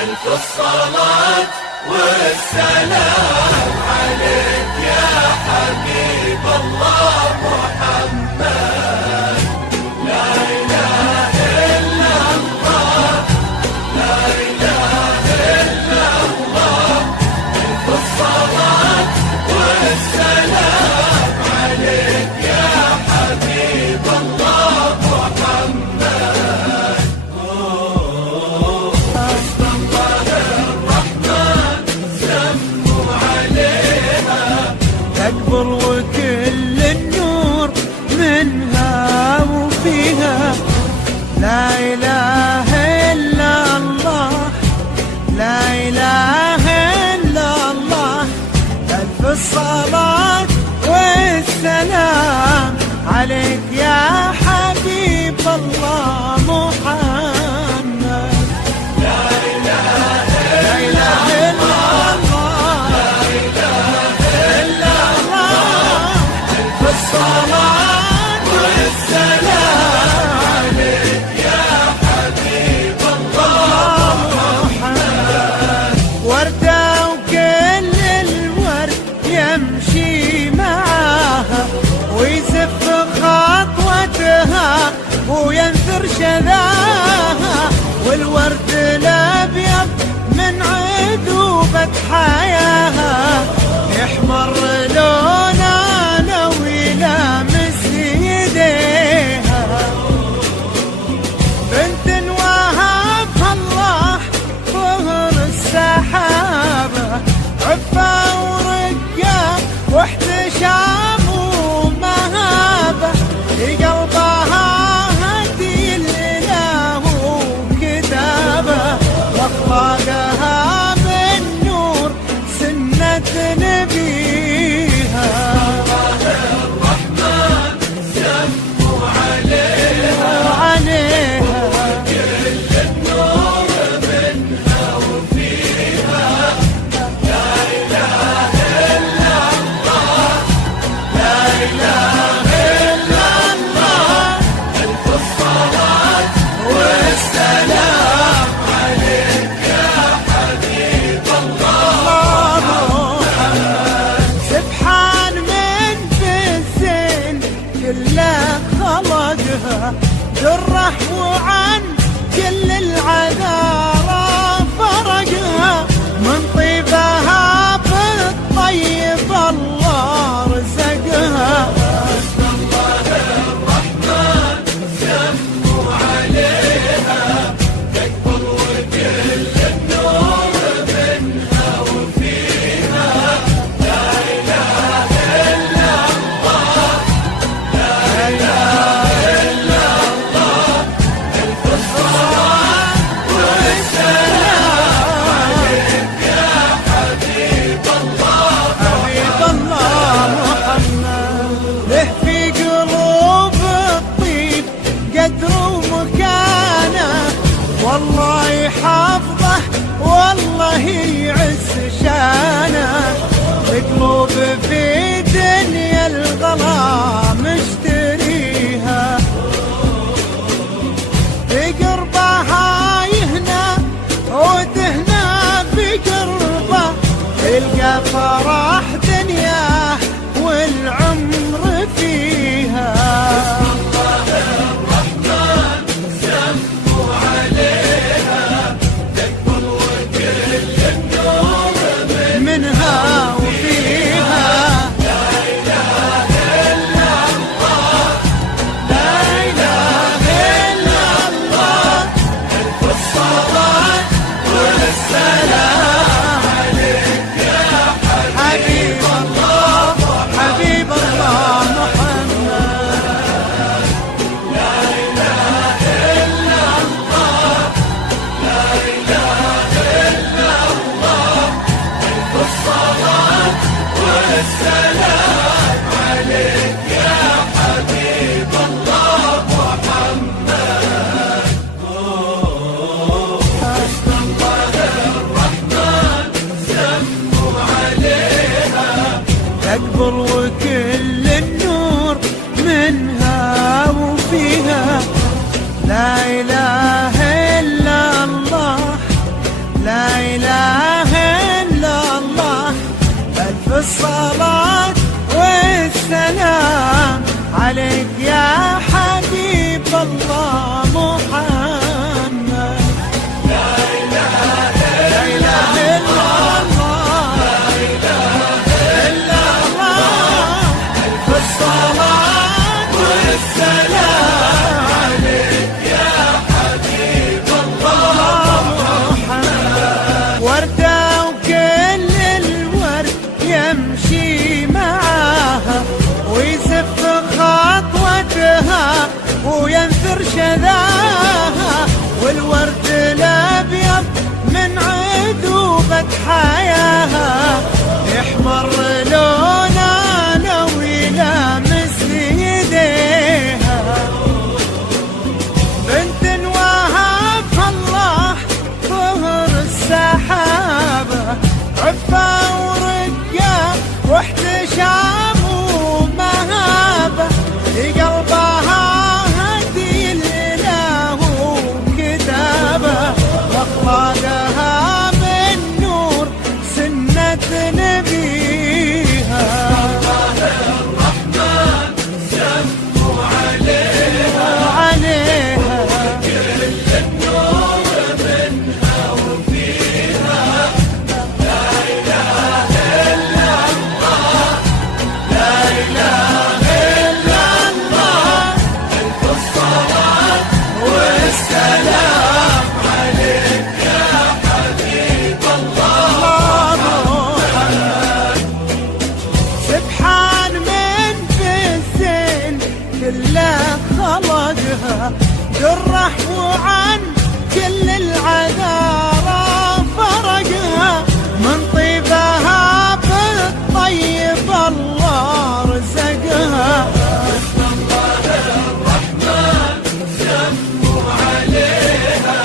ألف الصلاة والسلام عليك يا حبيب الله محمد. لا إله إلا الله، لا إله إلا الله. ألف الصلاة والسلام عليك يا حبيب الله محمد. تكبر وكل النور منها وفيها. لا إله إلا الله، لا إله إلا الله. ألف الصلاة والسلام عليك يا حبيب الله محمد. لا إله لا إله إلا الصلاة والسلام عليك يا حبيب الله محمد. وردة وكل الورد يمشي معاها ويزف خطوتها وينثر شذاها. والورد الأبيض من عذوبة حياها يحمر لونه لامس يديها. بنت وهبها الله ظهر السحابة، عفة ورقة واحتشام ومهابة. قلبها هدي الإله وكتابة، واخلاقها من نور سنة نبيها. جرح وعن كل العذارى فرقها، من طيبها بالطيب الله رزقها. بسم الله الرحمن سموا عليها، تكبر وكل النور منها وفيها. لا إله إلا الله، لا إله والله يحفظه والله يعز شانه. القلوب في دنيا الغلا مشتريها، بقربها يهنى وتهنى بقربه. تلقى فرح دنياه والعمر فيها. منها وفيها. لا إله إلا الله، لا إله إلا الله. ألف الصلاة والسلام عليك يا حبيب الله، حبيب الله محمد. لا إله إلا الله، لا إله إلا الله. ألف الصلاة والسلام عليك يا حبيب الله محمد. بسم الله الرحمن سموا عليها، تكبر وكل النور منها وفيها. لا إله إلا الله، لا بالصلاة والسلام عليك يا حبيب الله محمد. لا إله لا إله إلا الله، لا إله إلا الله، بالصلاة والسلام عليك يا حبيب الله محمد. وردة وكل الورد يمشي معاها ويزف خطوتها وينثر شذاها، والورد الأبيض من عذوبة حياها يحمر لونه لو يلامس يديها. بنت وهبها الله طهر السحابة، عفة ورقة واحتشام ومهابة، قلبها هدي الإله وكتابة، وأخلاقها من نور سنة نبيها. الرحمن سموا عليها عليها كل النور منها وفيها. لا إله إلا الله، لا إله إلا الله، الصلاة والسلام عليك يا حبيب الله محمد. سبحان من في الزين كله خلقها، جرح وعن كل العذارى فرقها، من طيبها بالطيب الله رزقها. الرحمن سموا عليها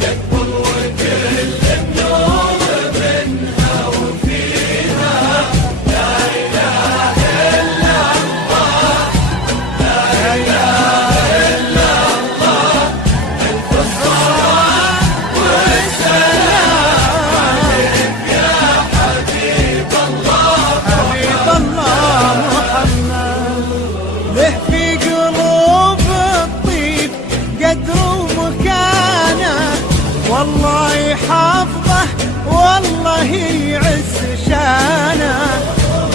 يكبر وكل النور منها وفيها. لا إله إلا الله، لا إله إلا الله، الصلاة والسلام عليك يا حبيب الله حبيب الله محمد. له في قلوب الطيب قدر ومكانه، والله يحفظه والله يعز شانه،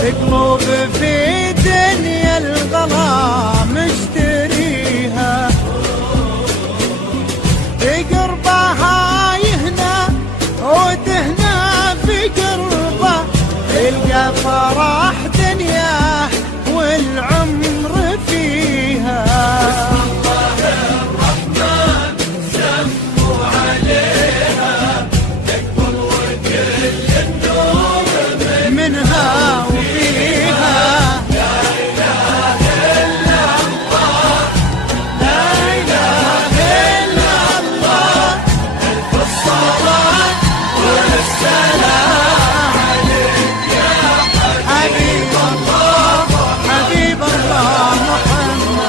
بقلوب في دنيا الغلا مشتريها، بقربها يهنى وتهنى في قربه، يلقى فرح دنياه والعمر فيها. الرحمن سموا عليها يكبر وكل النور منها وفيها. لا إله إلا الله، لا إله إلا الله، الصلاة والسلام عليك يا حبيب الله، حبيب الله محمد.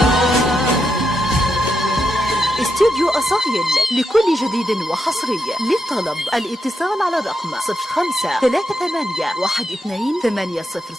استوديو أصايل لكل جديد وحصري. للطلب الاتصال على الرقم 05 38 12 80.